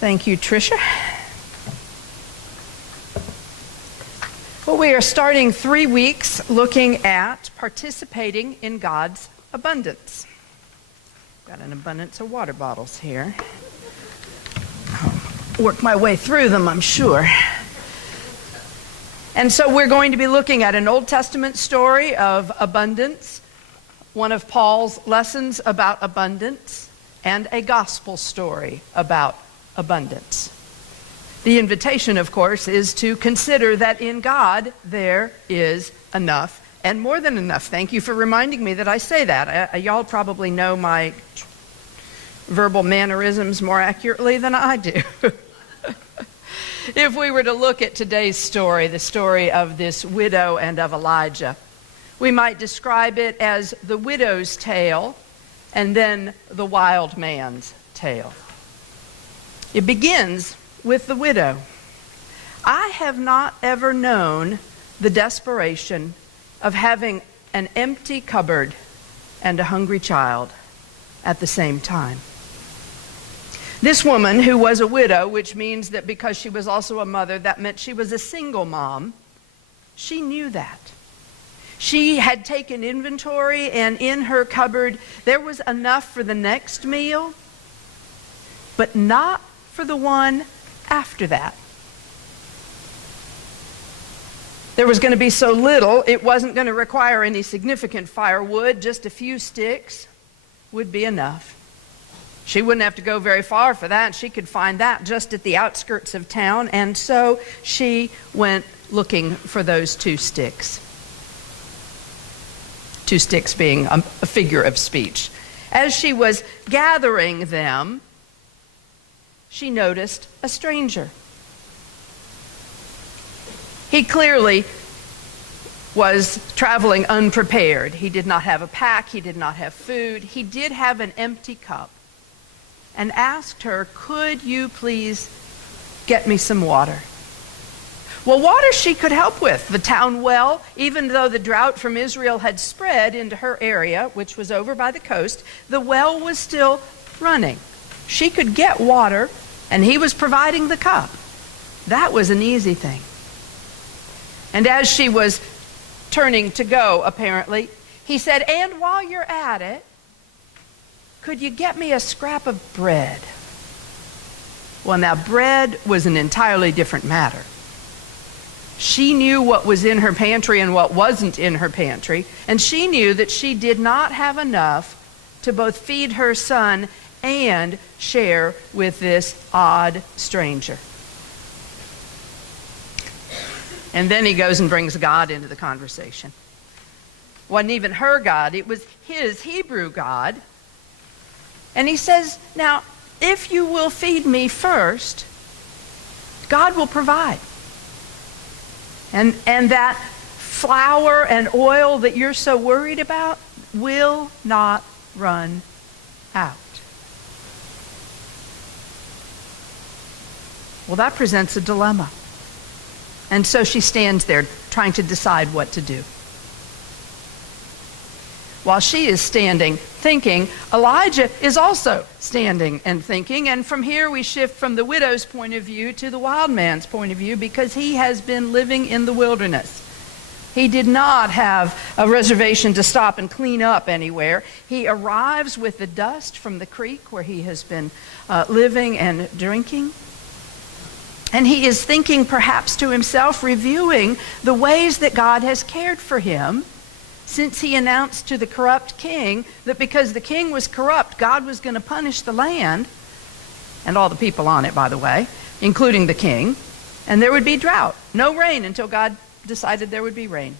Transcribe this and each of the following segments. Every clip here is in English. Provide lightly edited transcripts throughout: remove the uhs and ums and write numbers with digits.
Thank you, Tricia. Well, we are starting 3 weeks looking at participating in God's abundance. Got an abundance of water bottles here. I'll work my way through them, I'm sure. And so we're going to be looking at an Old Testament story of abundance, one of Paul's lessons about abundance, and a gospel story about abundance. The invitation, of course, is to consider that in God there is enough and more than enough. Thank you for reminding me that I say that. Y'all probably know my verbal mannerisms more accurately than I do. If we were to look at today's story, the story of this widow and of Elijah, we might describe it as the widow's tale and then the wild man's tale. It begins with the widow. I have not ever known the desperation of having an empty cupboard and a hungry child at the same time. This woman, who was a widow, which means that because she was also a mother, that meant she was a single mom, she knew that. She had taken inventory, and in her cupboard there was enough for the next meal, but not for the one after that. There was going to be so little, it wasn't going to require any significant firewood. Just a few sticks would be enough. She wouldn't have to go very far for that. She could find that just at the outskirts of town, and so she went looking for those 2 sticks. 2 sticks being a figure of speech. As she was gathering them, she noticed a stranger. He clearly was traveling unprepared. He did not have a pack. He did not have food. He did have an empty cup, and asked her, "Could you please get me some water?" Well, water she could help with. The town well, even though the drought from Israel had spread into her area, which was over by the coast, the well was still running. She could get water, and he was providing the cup. That was an easy thing. And as she was turning to go, apparently, he said, "And while you're at it, could you get me a scrap of bread?" Well, now bread was an entirely different matter. She knew what was in her pantry and what wasn't in her pantry, and she knew that she did not have enough to both feed her son and share with this odd stranger. And then he goes and brings God into the conversation. It wasn't even her God, it was his Hebrew God. And he says, "Now, if you will feed me first, God will provide. And that flour and oil that you're so worried about will not run out." Well, that presents a dilemma. And so she stands there trying to decide what to do. While she is standing, thinking, Elijah is also standing and thinking. And from here we shift from the widow's point of view to the wild man's point of view, because he has been living in the wilderness. He did not have a reservation to stop and clean up anywhere. He arrives with the dust from the creek where he has been living and drinking. And he is thinking perhaps to himself, reviewing the ways that God has cared for him, since he announced to the corrupt king that because the king was corrupt, God was going to punish the land, and all the people on it, by the way, including the king, and there would be drought. No rain until God decided there would be rain.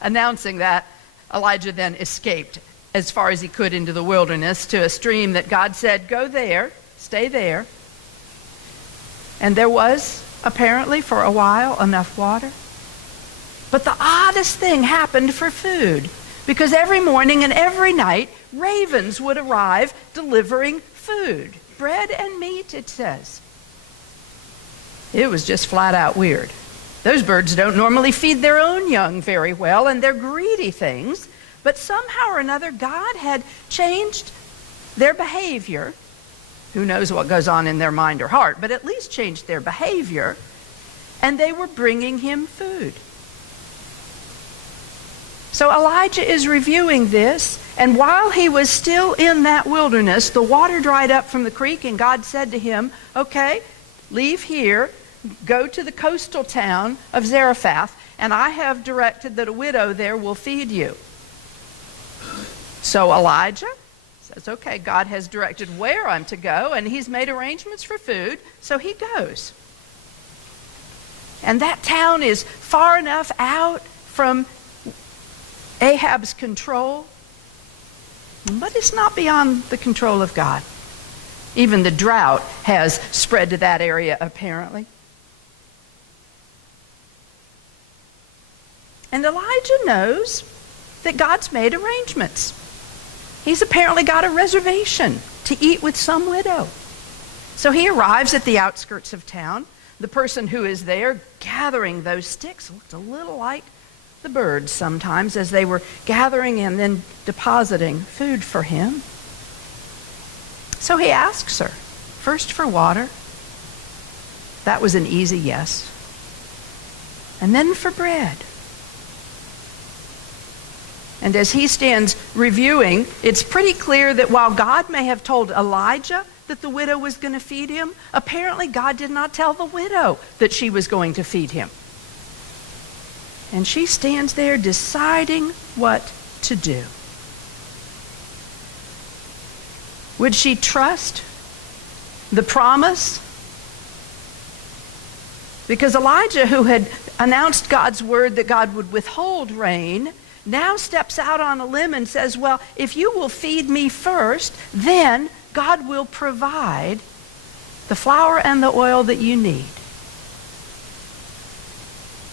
Announcing that, Elijah then escaped as far as he could into the wilderness to a stream that God said, "Go there, stay there." And there was, apparently, for a while, enough water. But the oddest thing happened for food, because every morning and every night, ravens would arrive delivering food. Bread and meat, it says. It was just flat out weird. Those birds don't normally feed their own young very well, and they're greedy things. But somehow or another, God had changed their behavior Who knows what goes on in their mind or heart, but at least changed their behavior. And they were bringing him food. So Elijah is reviewing this, and while he was still in that wilderness, the water dried up from the creek, and God said to him, okay, leave here, go to the coastal town of Zarephath, and I have directed that a widow there will feed you. So Elijah says, okay, God has directed where I'm to go, and he's made arrangements for food, so he goes. And that town is far enough out from Ahab's control, but it's not beyond the control of God. Even the drought has spread to that area, apparently. And Elijah knows that God's made arrangements. He's apparently got a reservation to eat with some widow. So he arrives at the outskirts of town. The person who is there gathering those sticks looked a little like the birds sometimes as they were gathering and then depositing food for him. So he asks her, first for water. That was an easy yes. And then for bread. And as he stands reviewing, it's pretty clear that while God may have told Elijah that the widow was going to feed him, apparently God did not tell the widow that she was going to feed him. And she stands there deciding what to do. Would she trust the promise? Because Elijah, who had announced God's word that God would withhold rain, now steps out on a limb and says, well, if you will feed me first, then God will provide the flour and the oil that you need.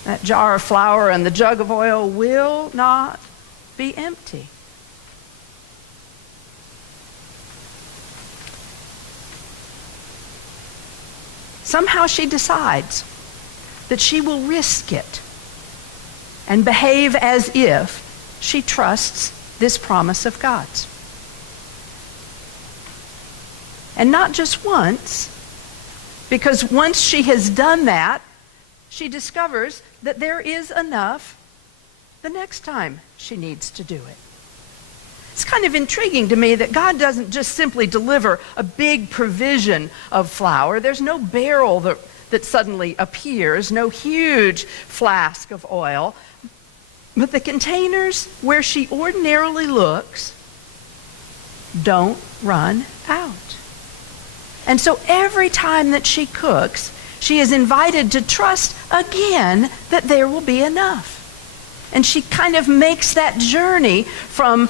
That jar of flour and the jug of oil will not be empty. Somehow she decides that she will risk it and behave as if she trusts this promise of God's. And not just once, because once she has done that, she discovers that there is enough the next time she needs to do it. It's kind of intriguing to me that God doesn't just simply deliver a big provision of flour. There's no barrel that suddenly appears, no huge flask of oil. But the containers where she ordinarily looks don't run out. And so every time that she cooks, she is invited to trust again that there will be enough. And she kind of makes that journey from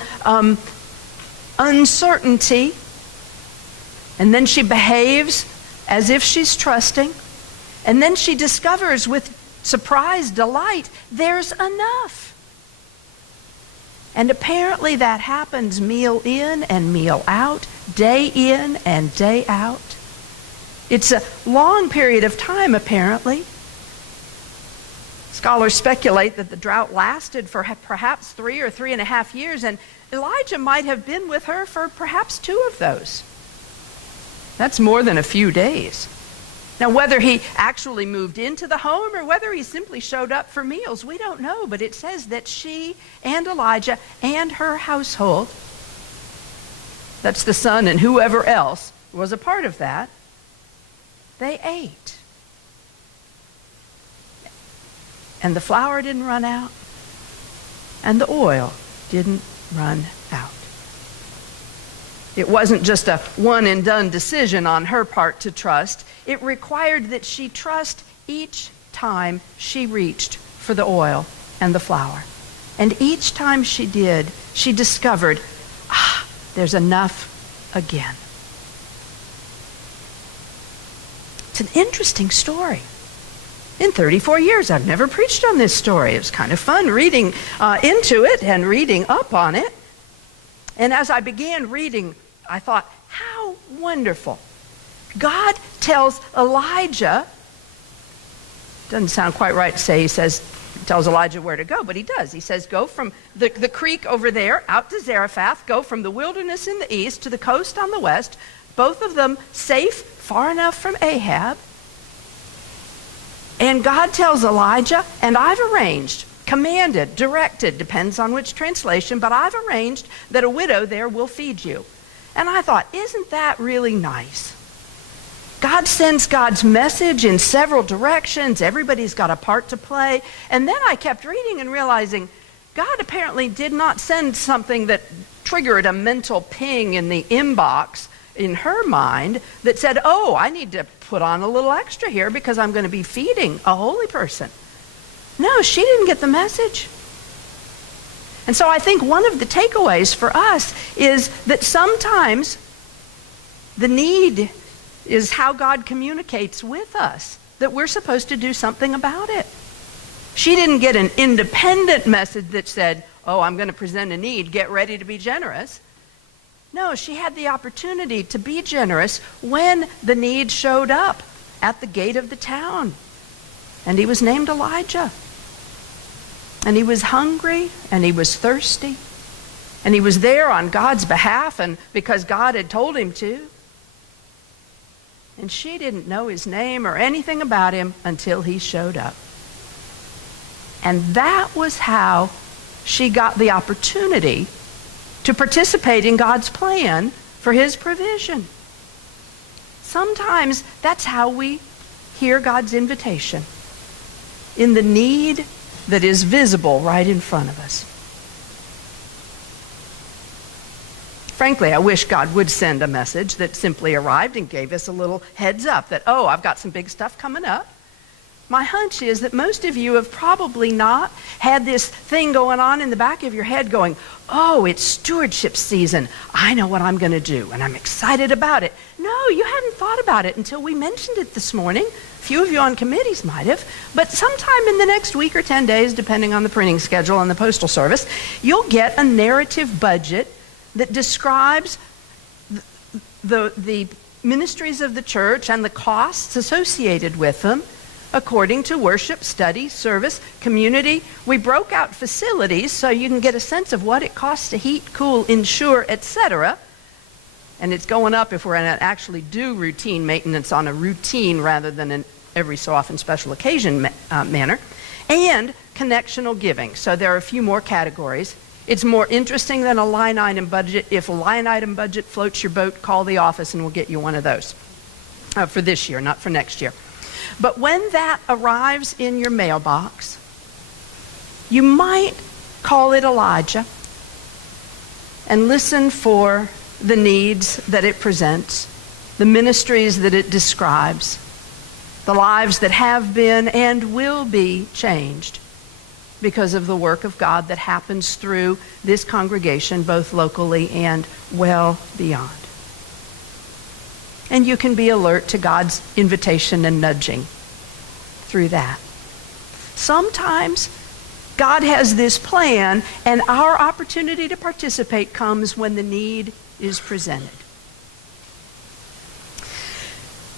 uncertainty, and then she behaves as if she's trusting, and then she discovers with surprise, delight, there's enough. And apparently that happens meal in and meal out, day in and day out. It's a long period of time, apparently. Scholars speculate that the drought lasted for perhaps 3 or 3.5 years, and Elijah might have been with her for perhaps 2 of those. That's more than a few days. Now, whether he actually moved into the home or whether he simply showed up for meals, we don't know, but it says that she and Elijah and her household, that's the son and whoever else was a part of that, they ate. And the flour didn't run out, and the oil didn't run out. It wasn't just a one-and-done decision on her part to trust. It required that she trust each time she reached for the oil and the flour. And each time she did, she discovered, there's enough again. It's an interesting story. In 34 years, I've never preached on this story. It was kind of fun reading into it and reading up on it. And as I began reading, I thought, how wonderful. God tells Elijah, doesn't sound quite right to say, he says, tells Elijah where to go, but he does. He says, go from the creek over there out to Zarephath, go from the wilderness in the east to the coast on the west, both of them safe, far enough from Ahab. And God tells Elijah, and I've arranged, commanded, directed, depends on which translation, but I've arranged that a widow there will feed you. And I thought, isn't that really nice? God sends God's message in several directions. Everybody's got a part to play. And then I kept reading and realizing God apparently did not send something that triggered a mental ping in the inbox in her mind that said, oh, I need to put on a little extra here because I'm going to be feeding a holy person. No, she didn't get the message. And so I think one of the takeaways for us is that sometimes the need is how God communicates with us, that we're supposed to do something about it. She didn't get an independent message that said, oh, I'm going to present a need, get ready to be generous. No, she had the opportunity to be generous when the need showed up at the gate of the town. And he was named Elijah. And he was hungry, and he was thirsty. And he was there on God's behalf, and because God had told him to. And she didn't know his name or anything about him until he showed up. And that was how she got the opportunity to participate in God's plan for his provision. Sometimes that's how we hear God's invitation, in the need that is visible right in front of us. Frankly, I wish God would send a message that simply arrived and gave us a little heads up that, oh, I've got some big stuff coming up. My hunch is that most of you have probably not had this thing going on in the back of your head going, oh, it's stewardship season. I know what I'm going to do, and I'm excited about it. No, you hadn't thought about it until we mentioned it this morning. A few of you on committees might have. But sometime in the next week or 10 days, depending on the printing schedule and the Postal Service, you'll get a narrative budget that describes the ministries of the church and the costs associated with them, according to worship, study, service, community. We broke out facilities so you can get a sense of what it costs to heat, cool, insure, etc. And it's going up if we're going to actually do routine maintenance on a routine rather than an every so often special occasion manner. And connectional giving. So there are a few more categories. It's more interesting than a line item budget. If a line item budget floats your boat, call the office and we'll get you one of those for this year, not for next year. But when that arrives in your mailbox, you might call it Elijah and listen for the needs that it presents, the ministries that it describes, the lives that have been and will be changed because of the work of God that happens through this congregation, both locally and well beyond. And you can be alert to God's invitation and nudging through that. Sometimes God has this plan, and our opportunity to participate comes when the need is presented.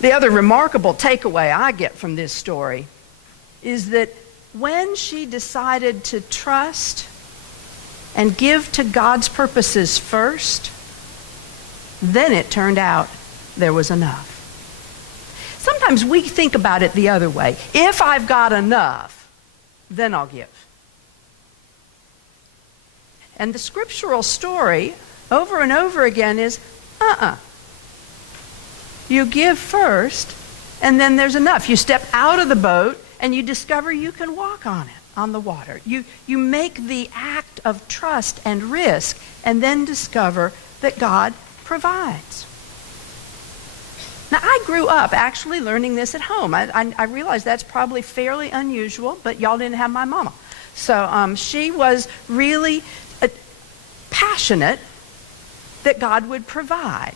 The other remarkable takeaway I get from this story is that when she decided to trust and give to God's purposes first, then it turned out there was enough. Sometimes we think about it the other way. If I've got enough, then I'll give. And the scriptural story over and over again is, You give first, and then there's enough. You step out of the boat, and you discover you can walk on it, on the water. You make the act of trust and risk, and then discover that God provides. Now, I grew up actually learning this at home. I realize that's probably fairly unusual, but y'all didn't have my mama. So she was really passionate that God would provide.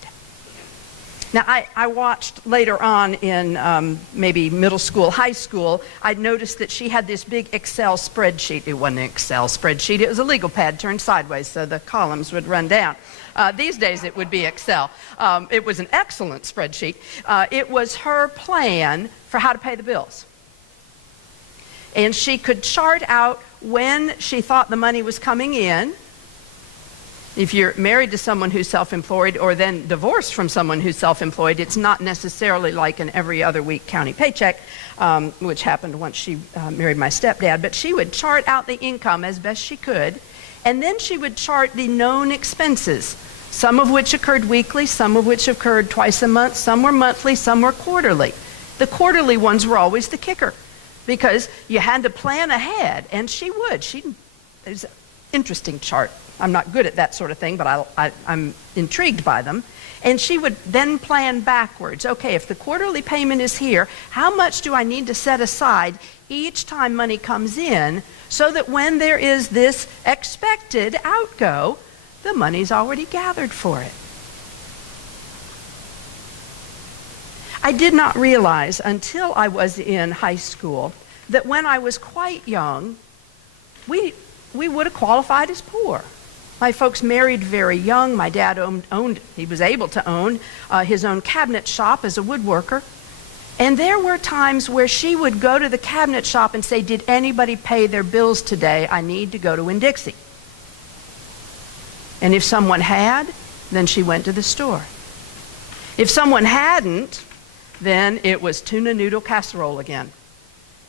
Now, I watched later on in maybe middle school, high school, I noticed that she had this big Excel spreadsheet. It wasn't an Excel spreadsheet. It was a legal pad turned sideways so the columns would run down. These days it would be Excel. It was an excellent spreadsheet. It was her plan for how to pay the bills. And she could chart out when she thought the money was coming in. If you're married to someone who's self-employed or then divorced from someone who's self-employed, it's not necessarily like an every other week county paycheck, which happened once she married my stepdad. But she would chart out the income as best she could, and then she would chart the known expenses, some of which occurred weekly, some of which occurred twice a month, some were monthly, some were quarterly. The quarterly ones were always the kicker, because you had to plan ahead, and she would. It was an interesting chart. I'm not good at that sort of thing, but I'm intrigued by them. And she would then plan backwards. Okay, if the quarterly payment is here, how much do I need to set aside each time money comes in so that when there is this expected outgo, the money's already gathered for it? I did not realize until I was in high school that when I was quite young, we would have qualified as poor. My folks married very young. My dad he was able to own his own cabinet shop as a woodworker. And there were times where she would go to the cabinet shop and say, "Did anybody pay their bills today? I need to go to Winn-Dixie." And if someone had, then she went to the store. If someone hadn't, then it was tuna noodle casserole again.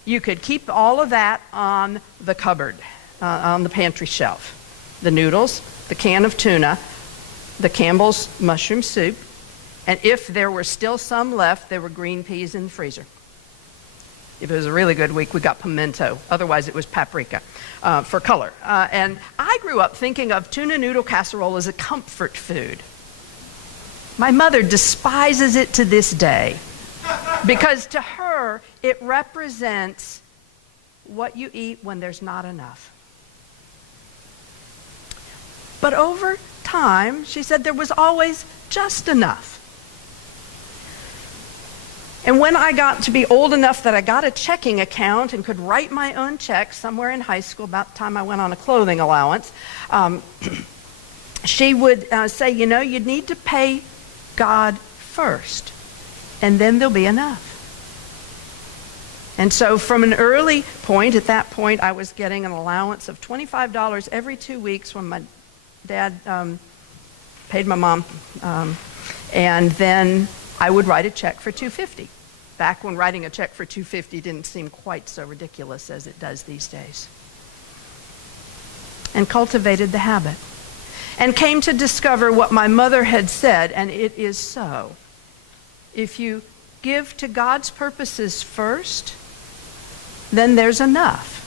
You could keep all of that on the cupboard, on the pantry shelf. The noodles, the can of tuna, the Campbell's mushroom soup, and if there were still some left, there were green peas in the freezer. If it was a really good week, we got pimento. Otherwise, it was paprika for color. And I grew up thinking of tuna noodle casserole as a comfort food. My mother despises it to this day because to her, it represents what you eat when there's not enough. But over time, she said there was always just enough. And when I got to be old enough that I got a checking account and could write my own checks somewhere in high school, about the time I went on a clothing allowance, she would say, you know, you need to pay God first, and then there'll be enough. And so from an early point, at that point, I was getting an allowance of $25 every 2 weeks when my dad paid my mom, and then I would write a check for $250. Back when writing a check for $250 didn't seem quite so ridiculous as it does these days. And cultivated the habit. And came to discover what my mother had said, and it is so. If you give to God's purposes first, then there's enough.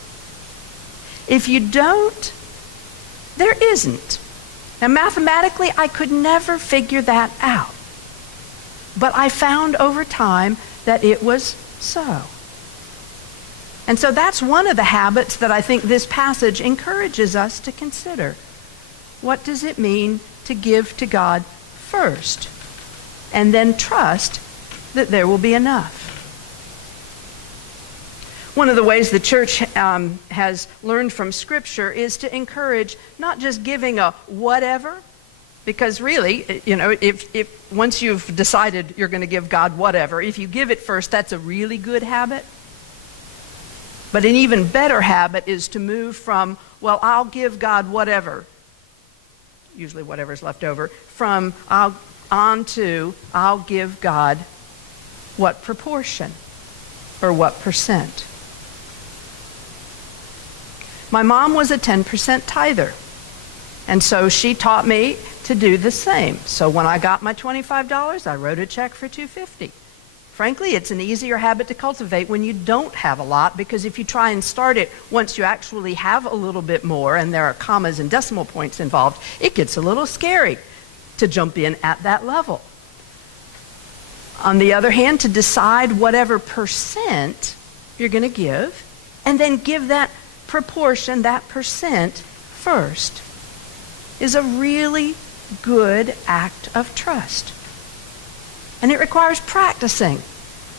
If you don't, there isn't. Now, mathematically, I could never figure that out. But I found over time that it was so. And so that's one of the habits that I think this passage encourages us to consider. What does it mean to give to God first, and then trust that there will be enough? One of the ways the church has learned from Scripture is to encourage not just giving a whatever, because really, you know, if once you've decided you're going to give God whatever, if you give it first, that's a really good habit. But an even better habit is to move from, well, I'll give God whatever, usually whatever's left over, from I'll give God what proportion or what percent. My mom was a 10% tither, and so she taught me to do the same. So when I got my $25, I wrote a check for $250. Frankly, it's an easier habit to cultivate when you don't have a lot, because if you try and start it once you actually have a little bit more and there are commas and decimal points involved, it gets a little scary to jump in at that level. On the other hand, to decide whatever percent you're going to give, and then give that proportion, that percent first, is a really good act of trust. And it requires practicing.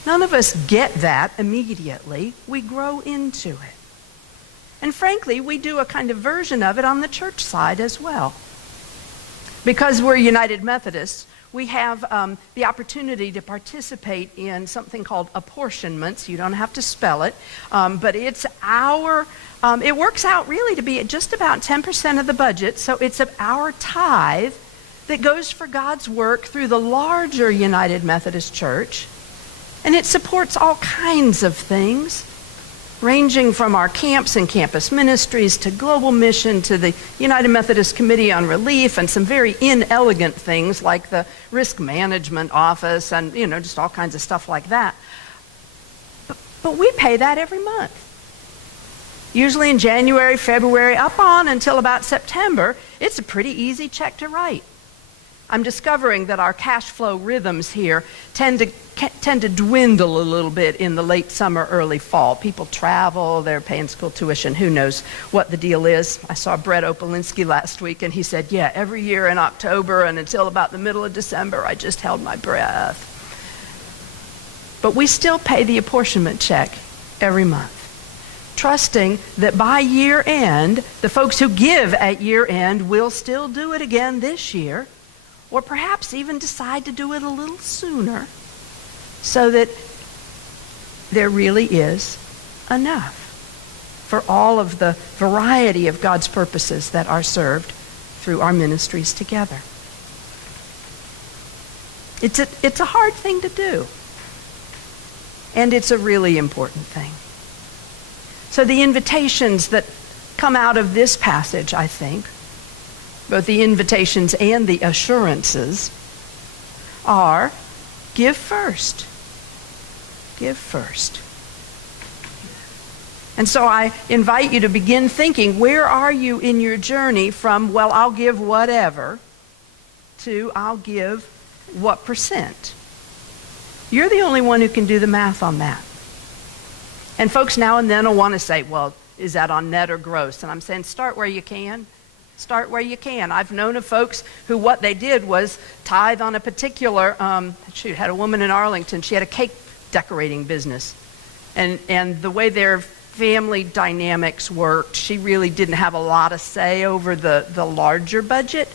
None of us get that immediately. We grow into it. And frankly, we do a kind of version of it on the church side as well. Because we're United Methodists, we have the opportunity to participate in something called apportionments. You don't have to spell it, but it's it works out really to be just about 10% of the budget, so it's our tithe that goes for God's work through the larger United Methodist Church, and it supports all kinds of things, ranging from our camps and campus ministries to global mission to the United Methodist Committee on Relief and some very inelegant things like the Risk Management Office and, just all kinds of stuff like that. But we pay that every month. Usually in January, February, up on until about September, it's a pretty easy check to write. I'm discovering that our cash flow rhythms here tend to dwindle a little bit in the late summer, early fall. People travel, they're paying school tuition, who knows what the deal is. I saw Brett Opalinsky last week, and he said, yeah, every year in October and until about the middle of December, I just held my breath. But we still pay the apportionment check every month, trusting that by year end, the folks who give at year end will still do it again this year, or perhaps even decide to do it a little sooner, so that there really is enough for all of the variety of God's purposes that are served through our ministries together. It's a hard thing to do, and it's a really important thing. So the invitations that come out of this passage, I think, both the invitations and the assurances, are give first. Give first. And so I invite you to begin thinking, where are you in your journey from, well, I'll give whatever, to I'll give what percent? You're the only one who can do the math on that. And folks now and then will want to say, well, is that on net or gross? And I'm saying, start where you can. Start where you can. I've known of folks who what they did was tithe on a particular, had a woman in Arlington, she had a cake decorating business. And the way their family dynamics worked, she really didn't have a lot of say over the larger budget,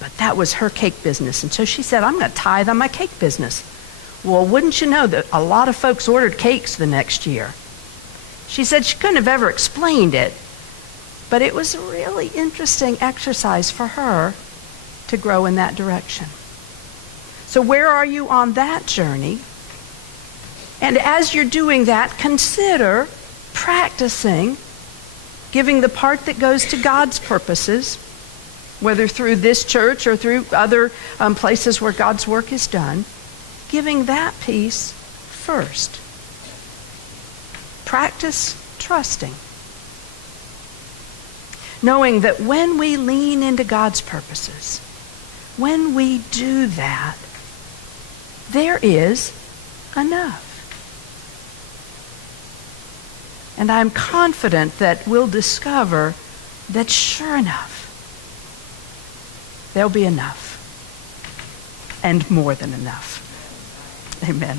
but that was her cake business. And so she said, I'm going to tithe on my cake business. Well, wouldn't you know that a lot of folks ordered cakes the next year? She said she couldn't have ever explained it, but it was a really interesting exercise for her to grow in that direction. So where are you on that journey? And as you're doing that, consider practicing giving the part that goes to God's purposes, whether through this church or through other places where God's work is done, giving that piece first. Practice trusting, knowing that when we lean into God's purposes, when we do that, there is enough. And I'm confident that we'll discover that sure enough, there'll be enough, and more than enough. Amen.